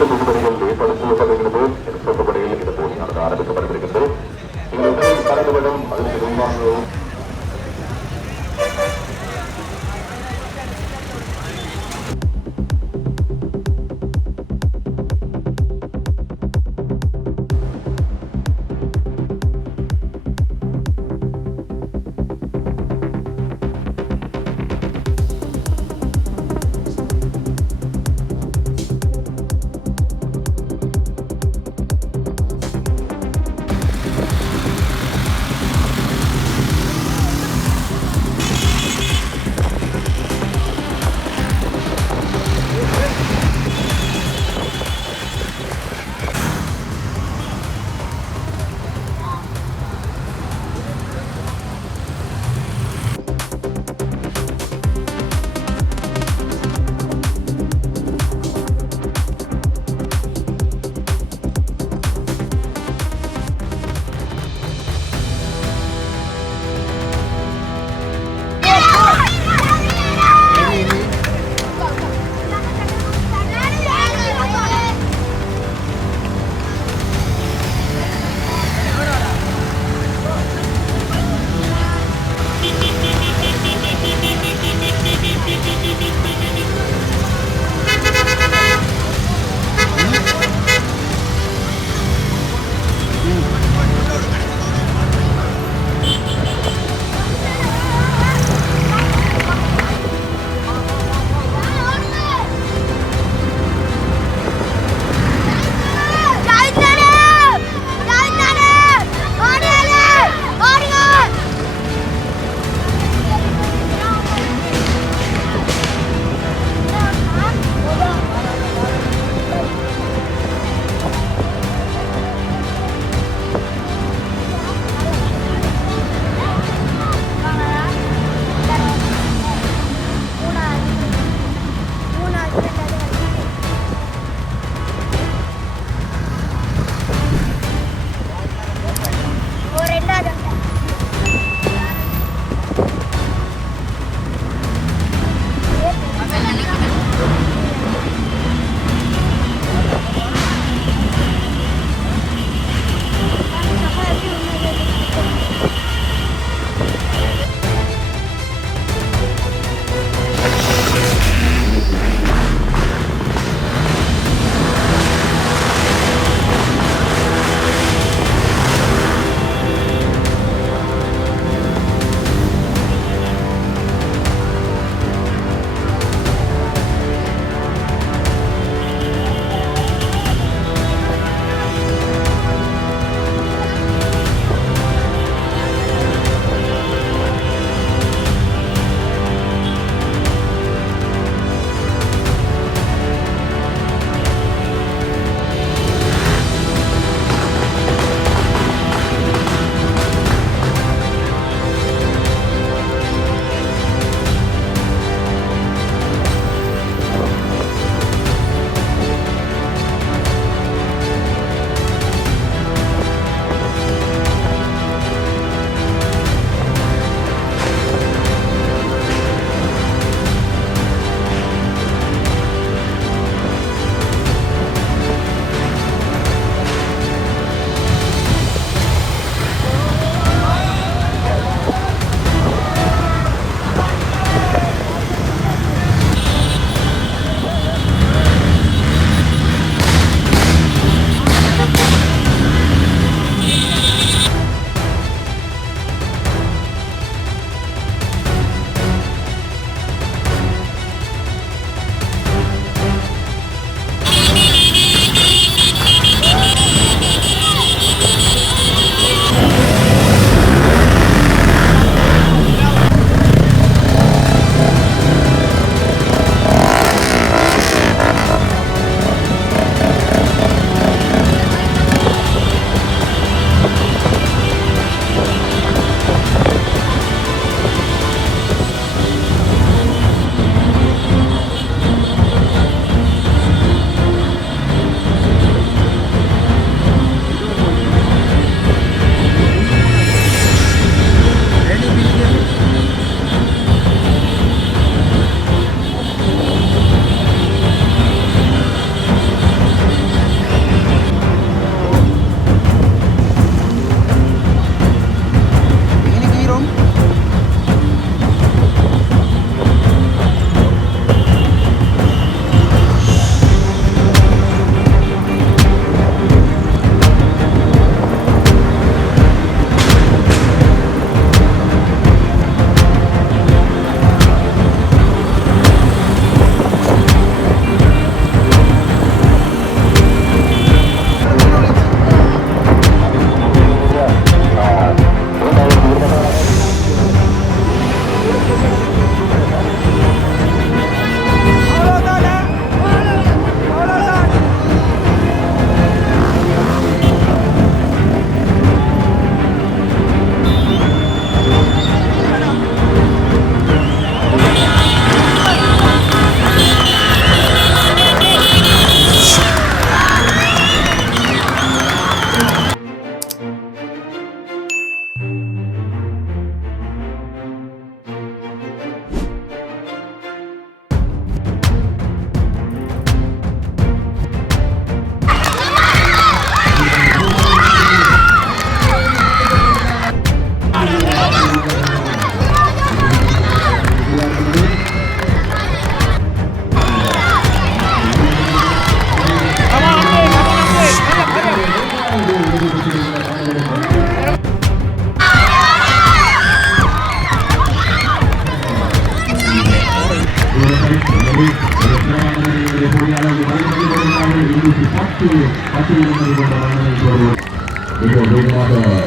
மீண்டும் விடுமுறைகள் ஏற்பாடு செய்யப்படுகிறது என்று சொல்லப்படுகையில் இந்த போட்டியானது ஆரம்பிக்கப்பட்டிருக்கிறது. நீங்கள் கடந்து விடும் அதற்கு முன்பாக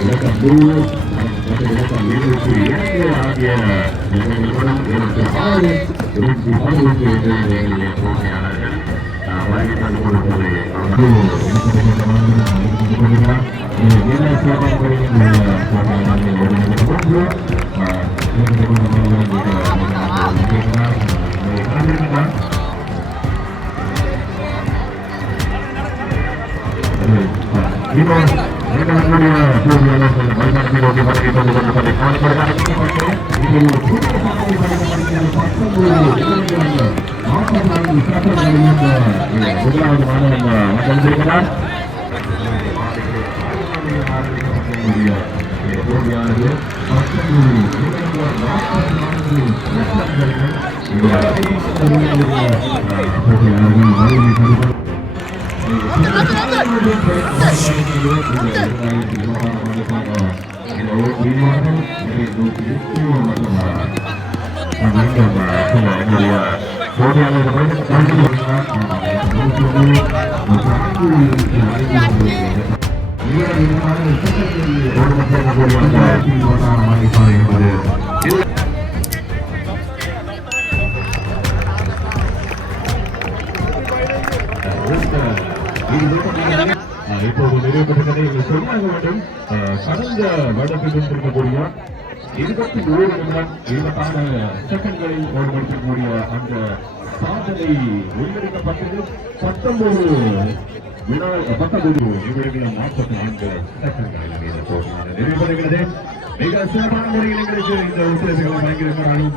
இலக்கம் 3 மற்றும் இலக்கம் 22 ஆகிய இலக்கங்களுடன் 26 23 என்ற போட்டியாளர்கள் வருகை தந்து கொண்டிருப்பதை முதலாவது மாணவன் வந்திருக்கிறார். போட்டியானது இப்போது நிறைவேற்றப்பட்டதை சொன்னாக வேண்டும். கடந்த வருடத்தில் இருக்கக்கூடிய 21 நிமிடம் 26 செகண்ட்களில் ஓடுபடுத்தக்கூடிய அந்த சாதனை முறியடிக்கப்பட்டது 19 நிமிடங்கள் 44 செகண்ட்களில் போட்டியானது நிறைவேறுகிறது. மிக சிறப்பான முறையில் எங்களுக்கு இந்த ஒத்துழைப்புகளை வழங்கியிருக்கிறார்கள்.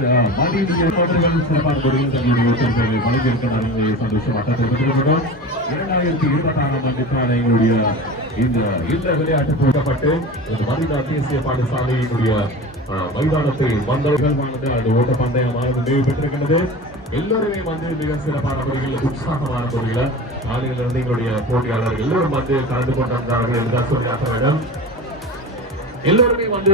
சிறப்பான முறையில் தங்களுடைய ஒத்துழைப்புகளை வழங்கியிருக்கிறார் என்பதை சந்தோஷமாக தெரிவித்திருக்கிறோம். 2026ஆம் ஆண்டுக்கான எங்களுடைய இந்த விளையாட்டு போட்டப்பட்டு மதினா தேசிய பாடசாலையினுடைய மைதானத்தை வந்தவர்களானது அந்த ஓட்ட பந்தயமானது நிறைவு பெற்றிருக்கிறது. எல்லோருமே வந்து மிக சிறப்பான முறையில் உற்சாகமான முறையில் காலையிலிருந்து எங்களுடைய போட்டியாளர்கள் எல்லோரும் வந்து கலந்து கொண்டிருந்தார்கள் என்றுதான் சொல்லியாக வேண்டும். எல்லோருமே வந்து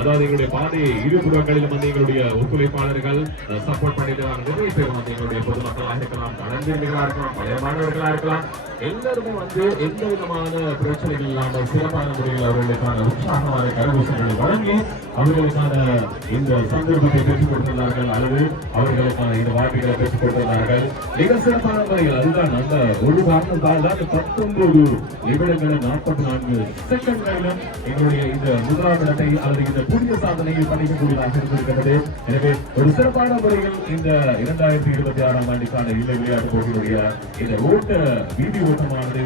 அதாவது எங்களுடைய பாதை இரு புறங்களிலும் வந்து எங்களுடைய ஒத்துழைப்பாளர்கள் சப்போர்ட் பண்ணிட்டு நிறைய பேர் வந்து எங்களுடைய பொதுமக்களாக இருக்கலாம், கலந்திருந்தீர்களா இருக்கலாம், பழைய மாணவர்களா இருக்கலாம், எல்லாருமே வந்து எந்த விதமான பிரச்சனைகள் இல்லாமல் சிறப்பான முறையில் அவர்களுக்கான உற்சாகமான கரகோஷங்களை வழங்கி அவர்களுக்கான இந்த சந்தர்ப்பத்தை பெற்றுக் கொடுத்துள்ளார்கள் அல்லது அவர்களுக்கான இந்த வாய்ப்புகளை பெற்றுக் கொடுத்துள்ளார்கள். மிக சிறப்பான முறையில் அதுதான் அந்த ஒரு காரணத்தால் தான் 19 நிமிடங்கள் 44 செகண்ட்களிலும் எங்களுடைய இந்த முதலாம் இடத்தை அல்லது இந்த புதிய சாதனையை படைக்கக்கூடியதாக இருந்திருக்கிறது. எனவே ஒரு சிறப்பான முறையில் இந்த 2026ஆம் ஆண்டுக்கான இந்த விளையாட்டு போட்டியுடைய இந்த ஓட்ட வீதி ஓட்டமானது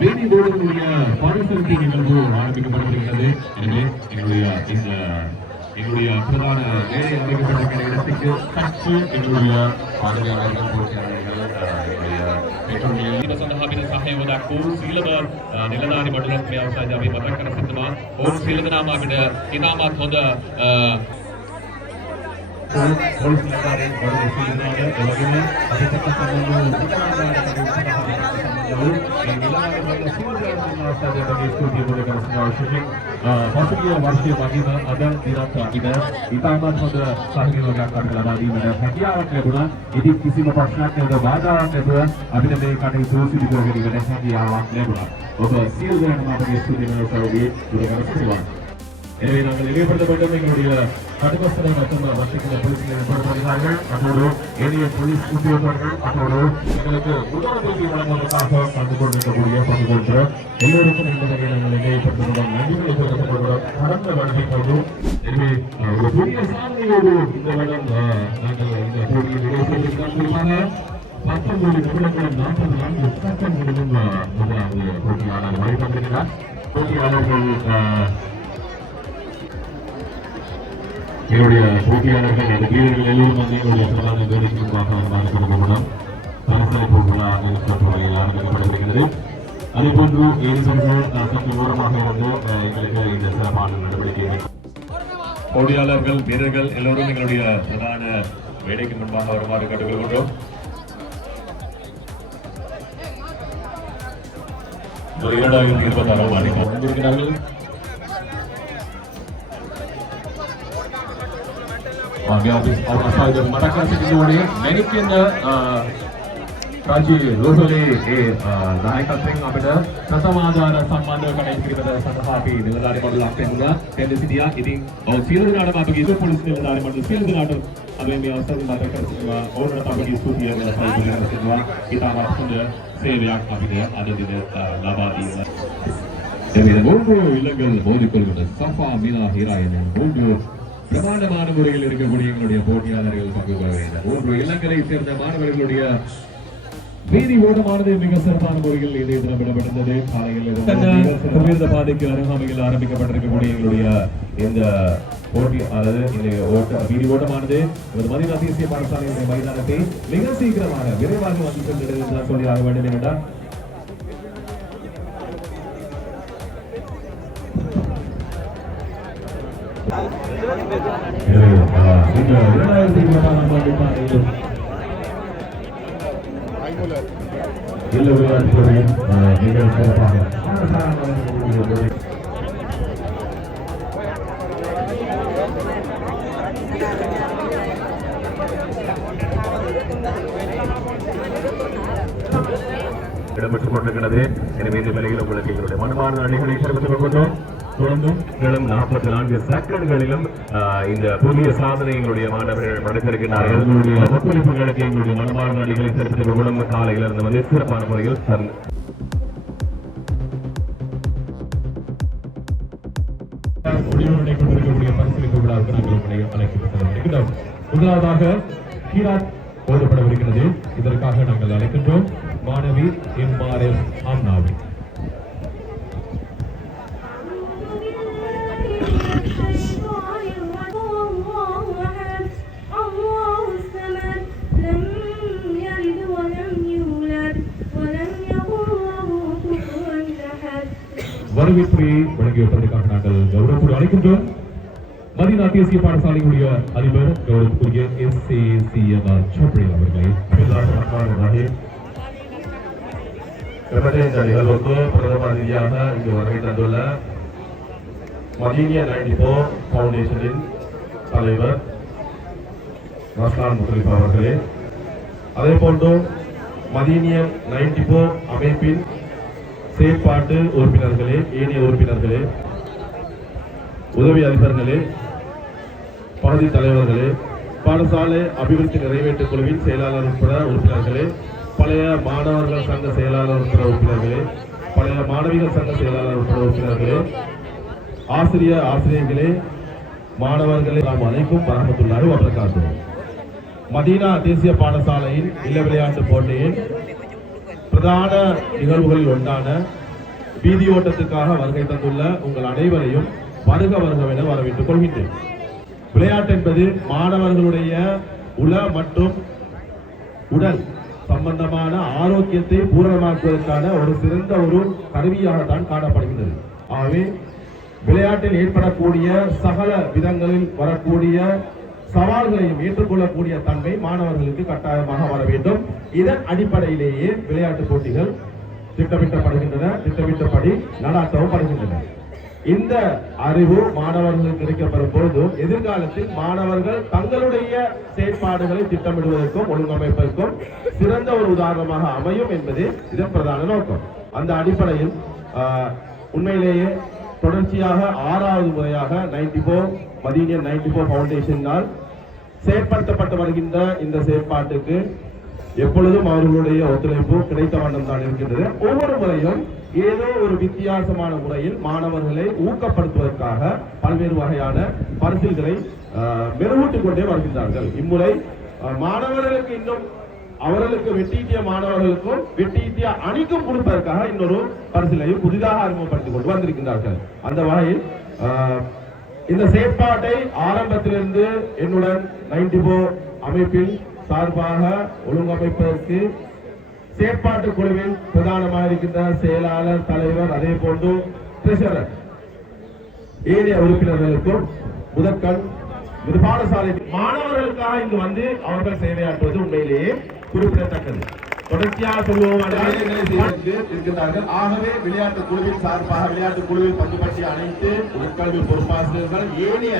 வேதி போர்டுடைய பரிசீலனை நிகழ்வு ஆரம்பிக்கப்பட்டிருக்கிறது. எனவே எங்களுடைய பிரதான வேலை அமைக்கப்பட்டிருக்கிற இடத்துக்கு சற்று எங்களுடைய பார்வையாளர்கள் போட்டியாளர்கள் සහයෝගයක් වූ සීලව නිලධාරි මණ්ඩලත් මේ අවස්ථාවේ අපි මතක් කර සිටිනවා. ඔවුන් සීල දෙනාමකට ඉතාමත් හොඳ පොලිස් නිලධාරීන් වඩ සීලනාද එවැගේම අපිට පසුගිය වර්ෂයේ වගේම අද දිනත් අපිට ඉතාමත් හොඳ සහයෝගයක් අපිට ලබා දීමට හැකියාවක් ලැබුණා. ඉතින් කිසිම ප්‍රශ්නයක් නැතුව බාධාවක් නැතුව අපිට මේ කටයුතු සිදු කර ගැනීමට හැකියාවක් ලැබුණා. ඔබ සියලු දෙනාම අපගේ ස්තුතිවන්ත සහෝදරී උදකර සිටිනවා. எனவே நாங்கள் இடைப்படுத்தப்பட்ட எங்களுடைய கடுபஸ்தரை மற்றும் வசதிகளை போலீசில் ஏற்படுத்துகிறார்கள். அதோடு ஏனைய போலீஸ் உத்தியோகர்கள் அதோடு எங்களுக்கு உதவி வழங்குவதற்காக கலந்து கொண்டிருக்கக்கூடிய பங்கு கொண்ட எல்லோருக்கும் இந்த வகையில் நாங்கள் இடைப்படுத்துகிறோம். நன்றிகளை தெரிவித்துக் கடந்த வருகை போது எனவே ஒரு புதிய சாதனையோடு இந்த வருடம் நாங்கள் இந்த போட்டியை நிறைவு செய்திருக்கிறோம். 19 நிமிடங்கள் 44 செகண்ட்களிலும் முதலாவது போட்டியாளர் வழிபட்டிருக்கிறார். போட்டியாளர்கள் என்னுடைய போட்டியாளர்கள் அந்த வீரர்கள் எல்லோரும் வந்து எங்களுடைய பிரதான வேலைக்கு முன்பாக மூலம் பரிசலை போட்டியா வகையில் ஆரம்பிக்கப்பட்டிருக்கிறது. அதே போன்று எரிசல்கள் சற்று ஓரமாக இருந்து எங்களுக்கு இந்த சிறப்பான நடவடிக்கை போட்டியாளர்கள் வீரர்கள் எல்லோரும் எங்களுடைய பிரதான வேலைக்கு முன்பாக வருமாறு கேட்டுக்கொள்கின்றோம். 2026ஆம் ஆண்டுக்கு வந்திருக்கிறார்கள். We have this outside the Matakan city morning. Many in the රජයේ රෝහලේ නායකත්වයෙන් අපිට ප්‍රථම ආධාර සම්බන්ධව කටයුතු කිරීමට සඳහා අපි නිලධාරි මණ්ඩලයක් පෙන්වුණා. පෙන්ව සිටියා. ඉතින් සියලු දෙනාටම අපගේ පොලිස් නිලධාරි මණ්ඩල සියලු දෙනාටම අපි මේ අවස්ථාවේ මතක කර සිටිනවා. ඕනෑම අපගේ ස්තුතිය වෙනසයි සිටිනවා. ඉතාමත් හොඳ සේවයක් අපිට අද දින ලබා දීලා. එමෙන්න மூன்று இல்லங்கள் மோதிக்கொள்கின்ற சஃபா மிலா ஹீராயன் மூன்று பிரமாண்டமான முறையில் இருக்கக்கூடிய எங்களுடைய போட்டியாளர்கள் பங்கு பெற வேண்டும். மூன்று இல்லங்களை சேர்ந்த மாணவர்களுடைய வீதி ஓட்டமானது மிக சிறப்பான முறையில் இதே தினம் இடம்பெற்றது. காலையில் பாதைக்கு அருகாமையில் ஆரம்பிக்கப்பட்டிருக்கக்கூடிய எங்களுடைய இந்த போட்டி அதாவது இந்த வீதி ஓட்டமானது மதினா தேசிய பாடசாலையுடைய மைதானத்தை மிக சீக்கிரமாக விரைவாக வந்து சென்றது சொல்லி ஆக வேண்டும் என்றால் இடம்பெற்றுக் கொண்டிருக்கிறது. எனவே இந்த வேளையில் உங்களுக்கு எங்களுடைய மனமான அணிகளை தெரிவித்துக் கொண்டோம். தொடர்ந்தும் 44 செகண்ட்களிலும் இந்த புதிய சாதனை எங்களுடைய மாணவர்கள் படைத்திருக்கிறார்கள். எங்களுடைய ஒத்துழைப்புகளுக்கு எங்களுடைய மனமான அணிகளை தெரிவித்துக் கொள்ளும். காலையில் இருந்து வந்து சிறப்பான முறையில் முடிவுகளை கொண்டிருக்கக்கூடிய பரிசீலிப்பு விழாவுக்கு நாங்கள் உங்களை அழைக்கின்றோம். முதலாவதாக ஹீராத் ஓதப்படவிருக்கிறது. இதற்காக நாங்கள் அழைக்கின்றோம் மாணவி MRS ஆம்னாவை. வரவேற்புரையை வழங்கியிருப்பதற்காக நாங்கள் கௌரவத்தோடு அழைக்கின்றோம் மதீனா தேசிய பாடசாலையுடைய அதிபர் கௌரவத்துக்குரிய SACMR சௌத்ரி அவர்களை. இந்த நிகழ்வுக்கு பிரதம அதிதியாக இங்கு வருகை தந்துள்ள மதீனியா 94 ஃபவுண்டேஷனின் தலைவர் ரஸ்லான் முத்தலிப் அவர்களே, அதே போன்று மதீனியா 94 அமைப்பின் செயற்பாட்டு உறுப்பினர்களே, ஏனைய உறுப்பினர்களே, உதவி அதிபர்களே, பகுதி தலைவர்களே, பாடசாலை அபிவிருத்தி நிறைவேற்று குழுவின் செயலாளர் உட்பட உறுப்பினர்களே, பழைய மாணவர்கள் சங்க செயலாளர் உட்பட உறுப்பினர்களே, பழைய மாணவிகள் சங்க செயலாளர் உட்பட உறுப்பினர்களே, ஆசிரியர்களே, மாணவர்களே, நாம் அனைக்கும் வரமத்துல்லாஹி வ பரகாத்துஹு. மதீனா தேசிய பாடசாலையின் இல்ல விளையாட்டு போட்டியின் பிரதான நிகழ்வுகளில் ஒன்றான வீதி ஓட்டத்துக்காக வருகை தந்துள்ள உங்கள் அனைவரையும் வருக வருகவென வரவேற்றுக் கொள்கின்றேன். விளையாட்டு என்பது மாணவர்களுடைய உள மற்றும் உடல் சம்பந்தமான ஆரோக்கியத்தை பூரணமாக்குவதற்கான ஒரு சிறந்த ஒரு கருவியாகத்தான் காணப்படுகின்றது. ஆகவே விளையாட்டில் ஏற்படக்கூடிய சகல விதங்களில் வரக்கூடிய சவால்களையும் ஏற்றுக்கொள்ளக்கூடிய தன்மை மாணவர்களுக்கு கட்டாயமாக வர வேண்டும். இதன் அடிப்படையிலேயே விளையாட்டு போட்டிகள் திட்டமிட்டப்படுகின்றன, திட்டமிட்டபடி நடாத்தவும் படுகின்றன. இந்த அறிவு மாணவர்களுக்கு கிடைக்கப்பெறும் பொழுது எதிர்காலத்தில் மாணவர்கள் தங்களுடைய செயற்பாடுகளை திட்டமிடுவதற்கும் ஒழுங்கமைப்பதற்கும் சிறந்த ஒரு உதாரணமாக அமையும் என்பது இதன் பிரதான நோக்கம். அந்த அடிப்படையில் உண்மையிலேயே தொடர்ச்சியாக 6வது முறையாக 94 மதீனியா 94 ஃபவுண்டேஷனால் செயற்படுத்தப்பட்டு வருகின்ற இந்த செயற்பாட்டுக்கு எப்பொழுதும் அவர்களுடைய ஒத்துழைப்பு கிடைத்த வண்ணம் தான் இருக்கின்றது. ஒவ்வொரு முறையும் ஏதோ ஒரு வித்தியாசமான முறையில் மாணவர்களை ஊக்கப்படுத்துவதற்காக பல்வேறு வகையான பரிசில்களை மெருகூட்டிக் கொண்டே வருகின்றார்கள். இம்முறை மாணவர்களுக்கு இன்னும் அவர்களுக்கு வெட்டியிட்டிய மாணவர்களுக்கும் வெட்டியிட்டிய அணிக்கும் கொடுப்பதற்காக இன்னொரு பரிசிலையும் புதிதாக அறிமுகப்படுத்திக் கொண்டு வந்திருக்கின்றார்கள். அந்த வகையில் இந்த செயற்பாட்டை ஆரம்பத்திலிருந்து என்னுடன் 94 அமைப்பில் சார்பாக ஒழுங்கமைப்பதற்கு செயற்பாட்டு குழுவில் பிரதானமாக இருக்கின்ற செயலாளர், தலைவர், அதே போன்று ட்ரெஷரர், ஏனைய உறுப்பினர்களுக்கும் முதற்கண் இது பாடசாலை மாணவர்களுக்காக இங்கு வந்து அவர்கள் சேவையாற்றுவது உண்மையிலேயே குறிப்பிடத்தக்கது. தொடர்ச்சியாக சொல்லுவோம் இருக்கின்றார்கள். ஆகவே விளையாட்டு குழுவின் சார்பாக விளையாட்டு குழுவில் பங்கு பற்றிய அனைத்து உட்கல்வி பொறுப்பாசிரியர்கள், ஏனைய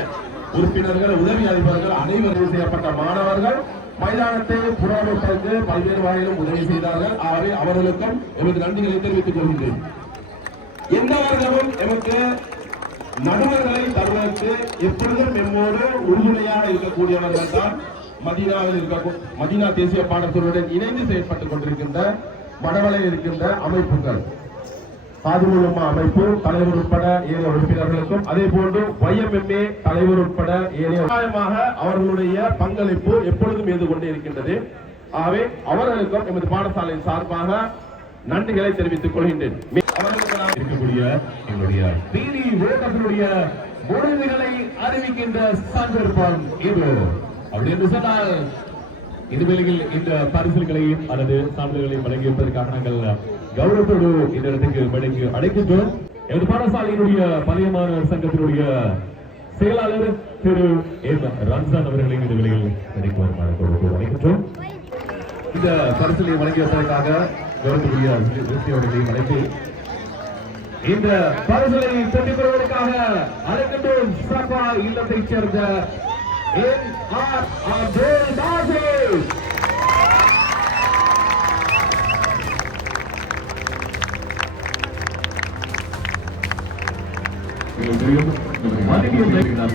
உறுப்பினர்கள், உதவி அதிபர்கள், அனைவரும் செய்யப்பட்ட மாணவர்கள் மைதானத்தை புறாவுக்கு பல்வேறு வகையிலும் உதவி செய்தார்கள். ஆகவே அவர்களுக்கும் எமது நன்றிகளை தெரிவித்துக் கொள்கின்றேன். எந்த வருடமும் எமக்கு நடுவர்களை தருவதற்கு எப்பொழுதும் எம்மோடு உறுதுணையாக இருக்கக்கூடியவர்கள் தான் மதீனா தேசிய பாடத்துறையுடன் இணைந்து செயல்பட்டுக் கொண்டிருக்கின்ற மடவளையில் இருக்கின்ற அமைப்புகள், பாதுகாப்பு அமைப்பு தலைவர் உட்பட ஏனைய உறுப்பினர்களுக்கும், அதே போன்று YMMA தலைவர் உட்பட ஏனைய அவர்களுடைய பங்களிப்பு எப்பொழுதும் இருந்து கொண்டே இருக்கின்றது. ஆகவே அவர்களுக்கும் எமது பாடசாலையின் சார்பாக நன்றிகளை தெரிவித்துக் கொள்கின்றேன். இருக்கக்கூடிய எங்களுடைய பீரி ஓட்டத்தினுடைய முடிவுகளை அறிவிக்கின்ற சந்தர்ப்பம் இது. அப்படி என்று சொன்னால் இந்த வேளையில் இந்த பரிசுகளையும் அல்லது சான்றிதழ்களையும் வழங்கியிருப்பதற்காக நாங்கள் கௌரவத்தோடு இந்த இடத்துக்கு மேடைக்கு அழைக்கின்றோம். எமது பாடசாலையினுடைய பழையமான சங்கத்தினுடைய செயலாளர் திரு எம் ரம்சான் அவர்களையும் இந்த வேளையில் மேடைக்கு வருமாறு கௌரவத்தோடு அழைக்கின்றோம். இந்த பரிசுகளை வழங்கியதற்காக கௌரவத்துக்குரிய அவர்களையும் அழைத்து இந்த பரிசுகளை பெற்றுக் கொள்வதற்காக அழைக்கின்றோம் சபா இல்லத்தைச் சேர்ந்த NR அப்துல் நாசிர்.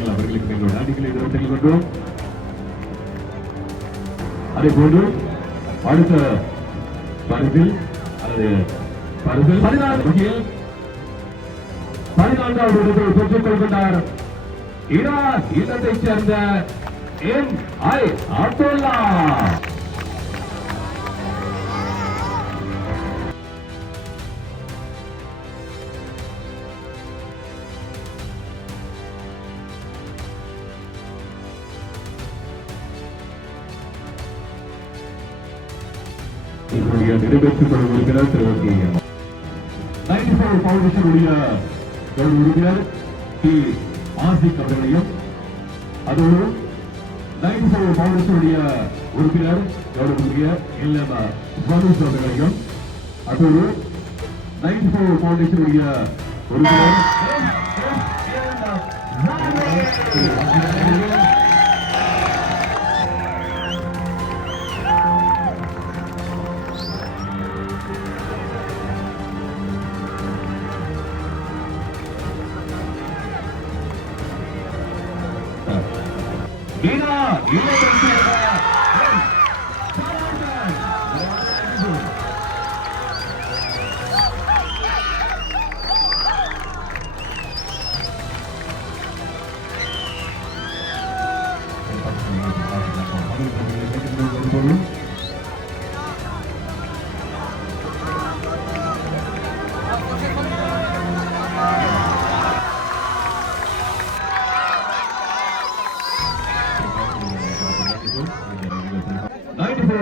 அவர்களுக்கு எங்களுடைய நன்றிகளை தெரிவித்துக் கொண்டோம். அதே போன்று அடுத்த பரிசில் அல்லது பரிசில் 14வது இடத்தை பெற்றுக் கொள்கின்றார் ஈராக் இல்லத்தைச் சேர்ந்த MI அப்துல்லா. இதனுடைய நிறைவேற்றுக் கொள்ளும் உறுப்பினர் திரு 94 பவுண்டேஷனுடைய உறுப்பினர் டி ஆசிக் அவர்களையும், அதோடு 94 பவுண்டேஷனுடைய உறுப்பினர் கௌரவத்துக்குரிய LM பனுஷ் அவர்களையும், அதோடு 94 பவுண்டேஷனுடைய உறுப்பினர்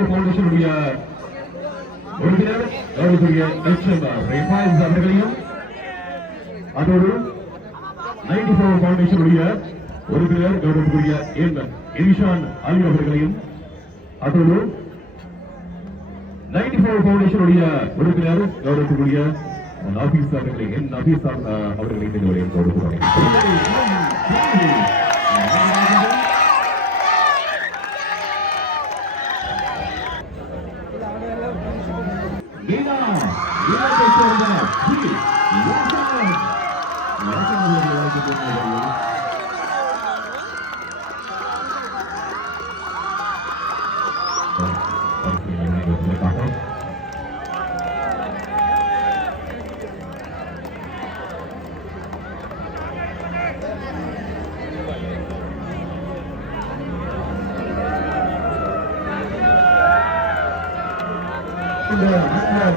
பவுண்டேஷனுடைய உறுப்பினர் கௌரவத்துக்குரிய HM ரிஃபாயிஸ் அவர்களையும், அதோடு 94 பவுண்டேஷனுடைய உறுப்பினர் கௌரவத்துக்குரிய M இரிஷான் அலி அவர்களையும், அதோடு 94 பவுண்டேஷனுடைய உறுப்பினர் கௌரவத்துக்குரிய நபீஸ் அவர்களை நபீஸ் அவர்களை இந்த வேளையில் கௌரவத்துடன்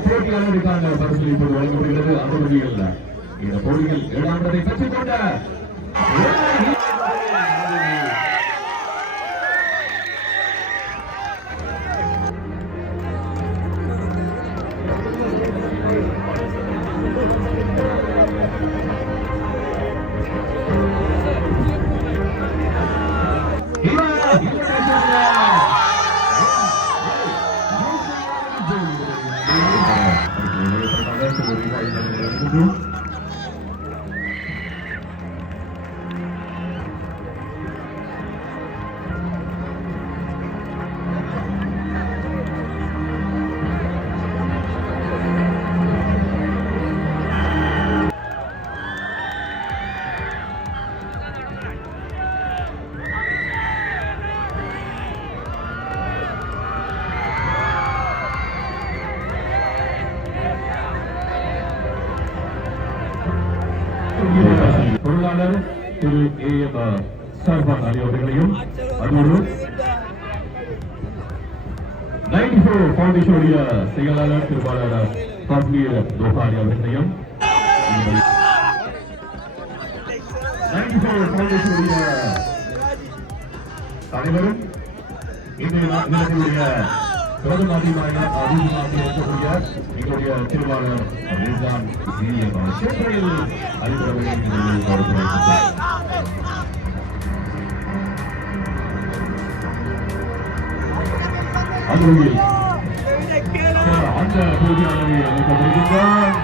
போட்டியாளர்களுக்கான பரிசு இப்போது வழங்கப்படுகிறது. அந்த வகையில் இந்த போட்டியில் 7ஆம் இடத்தை பெற்றுக் கொண்ட செயலாளர் திரு A.M. சர்பான் அலி அவர்களையும் அதோடு 94 ஃபவுண்டேஷனுடைய செயலாளர் திருவாளர் பத்மீர் தோபாரி அவர்களையும் 94 ஃபவுண்டேஷனுடைய தலைவரும் இன்றைய பிரதம அதிகாரியாக இருக்கக்கூடிய எங்களுடைய திருவாளர் ரிசான் சேவையில் அறிவுரை அதுவில் அந்த போட்டியாளரை அழைக்கப்படுகின்றார்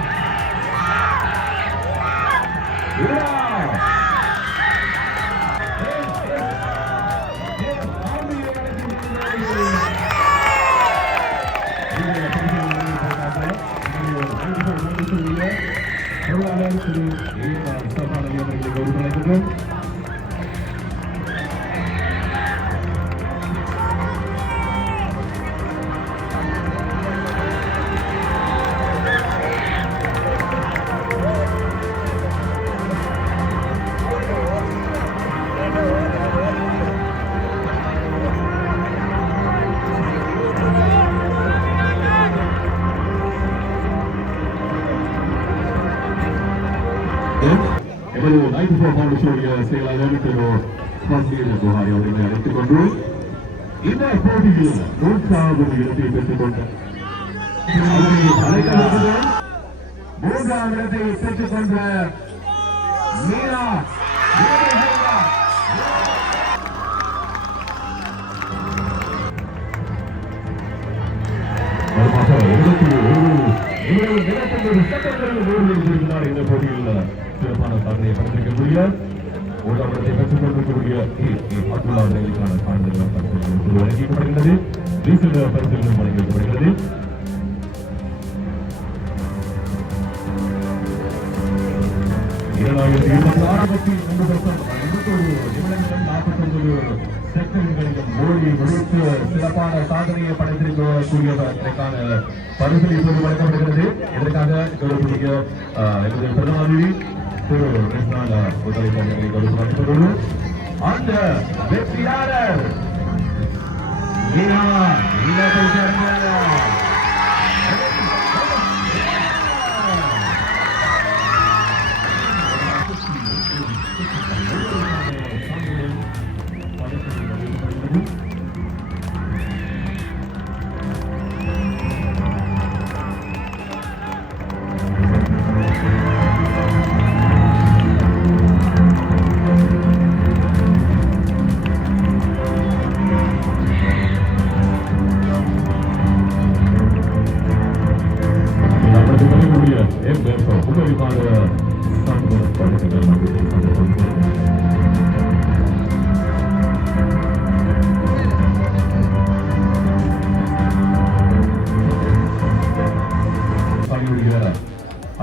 எமது 94 ஃபவுண்டேஷனுடைய செயலாளர் திரு பத்மீர் தோபாரி அவர்களை அழைத்துக் கொண்டு இந்த போட்டியில் 3வது இடத்தை பெற்றுக் கொண்ட மூன்றாவது இடத்தை பெற்றுக் கொண்ட மீரா இந்த போட்டியில் சிறப்பான சாதனையை படைத்திருக்கக்கூடிய மூன்றாவது பெற்றுக் கொண்டிருக்கக்கூடிய அப்துல்லா அவர்களுக்கான சான்றிதழ் வழங்கப்படுகிறது ரீசெண்ட் பரிசீலனை வழங்கப்படுகிறது. சிறப்பான சாதனையை படைத்திருக்கக்கூடியதற்கான பரிசு இப்போது வழங்கப்படுகிறது. இதற்காக எங்களுடைய பிரதமர் திரு கிருஷ்ணால முதலமைச்சர்களை கொடுக்கப்பட்டுள்ளது. அந்த வெற்றியாளர்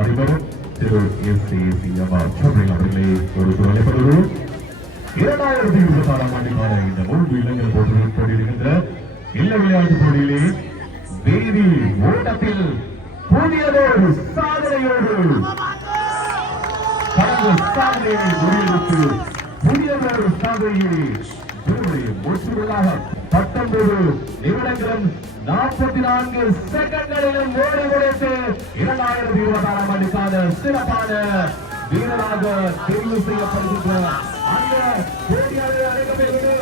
அதிபர் திரு அவர்களை ஒரு அழைப்பதோடு 2026 ஆண்டுக்கான இந்த 3 இளைஞர் போட்டியில் போட்டியிடுகின்ற இல்ல விளையாட்டு போட்டியிலே வேதி ஓட்டத்தில் புதியதொரு சாதனையோடு கடந்த சாதனையை முறியடித்து புதியதொரு சாதனையை முற்றுகளாக 19 நிமிடங்களும் 44 செகண்ட்களிலும் ஓடி உடைத்து 2026 ஆண்டுக்கான சிறப்பான வீரராக தெரிவு செய்யப்படுகின்ற அந்த போட்டியாளர் அழைக்கப்படுகிறது.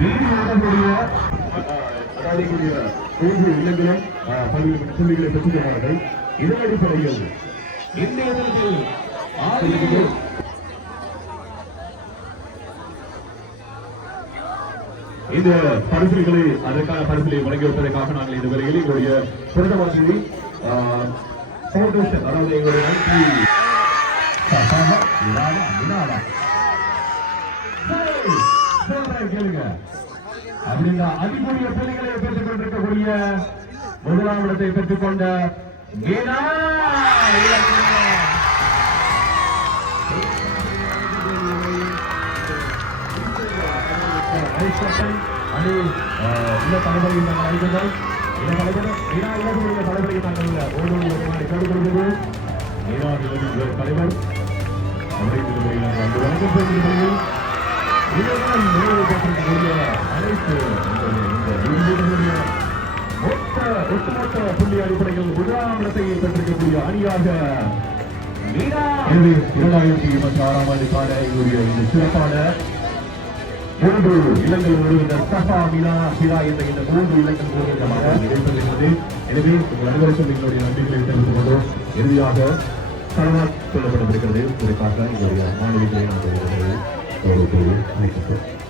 வீடு ஓடக்கூடிய அதாவது மூன்று இல்லங்களும் பல்வேறு புள்ளிகளை பெற்றுள்ளார்கள். இதன் அடிப்படையில் இந்திய இடத்தில் இந்த பரிசுகளை அதற்கான பரிசுகளை வழங்கி வைப்பதற்காக நாங்கள் இந்த வரையில் எங்களுடைய பிரதம ஃபவுண்டேஷன் அதாவது எங்களுடைய கேளுங்க அப்படின்னா அதிகூடிய புள்ளிகளை பெற்றுக் கொண்டிருக்கக்கூடிய முதலாம் இடத்தை பெற்றுக் கொண்ட அணி இந்த தலைவரை நாங்கள் அழைக்கிறோம். இந்த தலைவர் இலகுடைய தலைவரை நாங்கள் ஓடுவது கேட்டுக்கொள்கிறது. தலைவர் இதுதான் நிறைவேற்றக்கூடிய அனைத்து ஒட்டுமொத்த புள்ளி அடிப்படையில் முதலாம் இடத்தை பெற்றிருக்கக்கூடிய அணியாக 2026ஆம் ஆண்டுக்கான எங்களுடைய இந்த சிறப்பான 3 இலங்கள் வருகின்ற சபா மிலா சிரா என்ற இந்த 3 இலங்கள் வருகின்றமாக இடைப்பெறுகிறது. எனவே உங்கள் அனைவருக்கும் எங்களுடைய நன்றிகளை தெரிவித்துக் கொண்டோம். இறுதியாக சரவாத் சொல்லப்பட்டிருக்கிறது. குறிப்பாக எங்களுடைய மாணவிகளை நாங்கள் அழைக்கப்பட்டோம்.